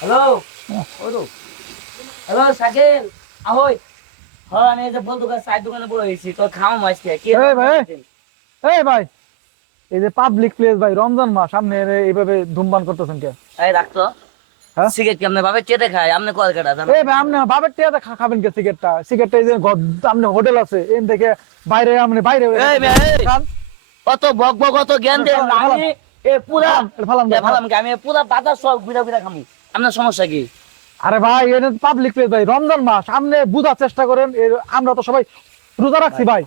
Hello hello Sakil ahoy হ্যাঁ আমি এই যে বল দোকান সাইড দোকানে বসে আছি তো খাও আজকে কি এই ভাই এই ভাই এই যে পাবলিক প্লেস ভাই রমজান মাস আপনি এইভাবে ধূমপান করতেছেন কে? এই রাখতো হ্যাঁ সিগারেট কি আপনি ভাবে চেটে খায় আপনি কল কাটা জানেন এই ভাই আপনি বাবার টিয়াতে খাবেন কে সিগারেটটা? সিগারেটটা এই যে আপনি হোটেল আছে এন থেকে বাইরে আপনি বাইরে এই ভাই কত বক বক কত জ্ঞান দেন আমি এ পুরা ভালাম আমি পুরা বাজার সব ঘুরে ঘুরে খামু আপনার সমস্যা কি? আরে ভাই এটা পাবলিক প্লেস ভাই রমজান মাস আপনি বুঝার চেষ্টা করেন আমরা তো সবাই রোজা রাখছি ভাই।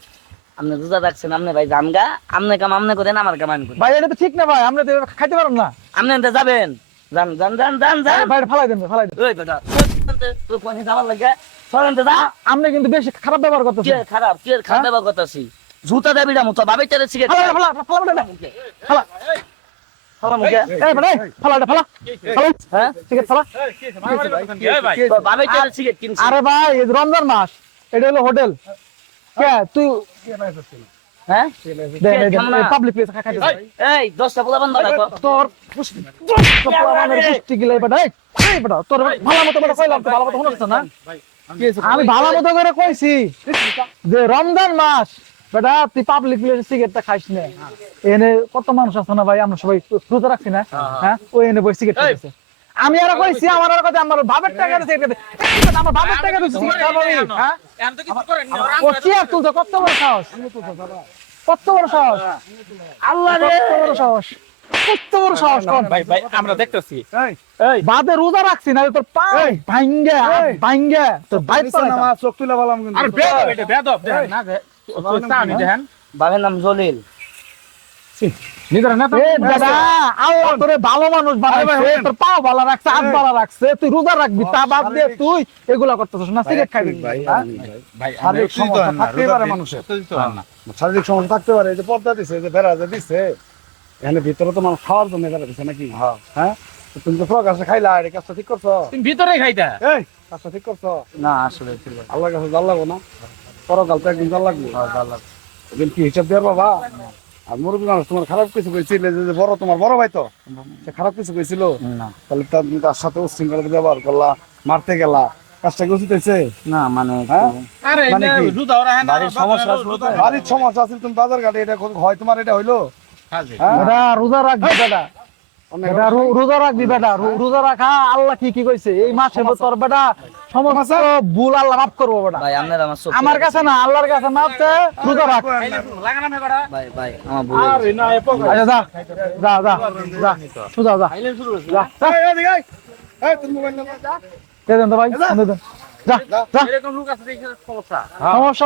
আপনি রোজা রাখছেন আপনি ভাই জামগা আপনি কাম আপনি করেন আমার কাম আমি করি ভাই এটা তো ঠিক না ভাই আপনি তো খাইতে পারেন না। আপনি এনতে যাবেন যান যান যান যান যান ভাই ফালাই দেন ফালাই দেন। ওই বেটা তুই কোনে যাবার লাগে সরেন তো যা আপনি কিন্তু বেশি খারাপ ব্যবহার কে করতেছেন। খারাপ কে খারাপ ব্যবহার করতেছি জুতা দেবি না মতো ভাবে চলে সিগারেট ফালা ফালা ফালা ফালা ফালা ফালা মুখে এই ভাই ফালা ফালা ফালা হ্যাঁ সিগারেট ফালা। ভাবে চলে সিগারেট কিনছি আরে ভাই এই রমজান মাস এটা হলো হোটেল কে তুই হ্যাঁ পাবলিক প্লেস খাইতে এই 10টা পোলা বন্ধ রাখো তোর পুষ্টি গিলাই বেটা এই বেটা তোর ভালো মতো বেটা কইলাম তো ভালো মতো শুনছ না আমি ভালো মতো করে কইছি যে রমজান মাস বেটা তুই পাবলিক প্লেসে সিগারেটটা খাইস না এনে কত মানুষ আছে না ভাই আমরা সবাই রোজা রাখছি না হ্যাঁ ওই এনে বই সিগারেট খাইছে আমি আর কইছি আমার আর কথা আমার বাবার টাকা দিয়ে সিগারেট আমার বাবার টাকা দিয়ে সিগারেট খাবো হ্যাঁ এখন তো কিছু করেন না ও কি আর তুলতে কত বড় সাহস কত বড় সাহস আল্লাহ রে কত বড় সাহস কত বড় সাহস কোন ভাই ভাই আমরা দেখতেছি এই বাদে রোজা রাখছি না তোর পা ভাঙ্গে ভাঙ্গে তোর বাইক তো না চোখ তুলে বললাম কিন্তু আর বেদব এটা বেদব দেখেন না সামনে দেখেন বাবার নাম জলিল নিদার না তো এ দাদা আল্লাহ তোরে ভালো মানুষ বানাইছে তোর পাও ভালো রাখছে হাত ভালো রাখছে তুই রোজা রাখবি তা বাদ দিয়ে তুই এগুলা করতেছস না সিগারেট খাইবি ভাই ভাই শারীরিক সমস্যা থাকতেই পারে মানুষের শারীরিক সমস্যা থাকতে পারে এই যে পর্দা দিছে যে বেড়া যে দিছে এখানে ভিতরে তো মানুষ খাওয়ার জন্য বেড়া দিছে নাকি হ্যাঁ তো তুমি তো প্রকাশে খাইলা এই কাজটা ঠিক করছো তুমি ভিতরে খাইতা এই কাজটা ঠিক করছো না আসলে ঠিক আছে আল্লাহর কাছে জাল লাগবো না পরকাল তো একদিন জাল লাগবে আল্লাহ একদিন কি হিসাব দেওয়ার বাবা আর মুরব্বী মানুষ তোমার খারাপ কিছু কইছিল যে বড় তোমার বড় ভাই তো সে খারাপ কিছু কইছিল না তাহলে তার সাথে উচ্ছৃঙ্খলা ব্যবহার করলা মারতে গেলা কাজটা কি উচিত হয়েছে না মানে হ্যাঁ আরে মানে কি? জুতা ওরা হ্যাঁ বাড়ির সমস্যা আছে তো। বাড়ির সমস্যা আছে তুমি বাজার ঘাটে এটা হয় তোমার এটা হইলো হ্যাঁ বেটা রোজা রাখবি বেটা বেটা রোজা রাখবি বেটা রোজা রাখা আল্লাহ কি কইছে এই মাসে তোর বেটা সমস্ত ভুল আল্লাহ মাফ করবো বেটা ভাই আপনার আমার চোখ আমার কাছে না আল্লাহর কাছে মাপতে রোজা রাখ লাগানা মে করা ভাই ভাই আমার ভুল আরে না এ পক আচ্ছা যা যা যা যা সুজা যা যা এই তুমি মোবাইল নাম্বার যা দে দেন তো ভাই দে দেন যা যা এরকম লোক আছে দেখে সমস্যা সমস্যা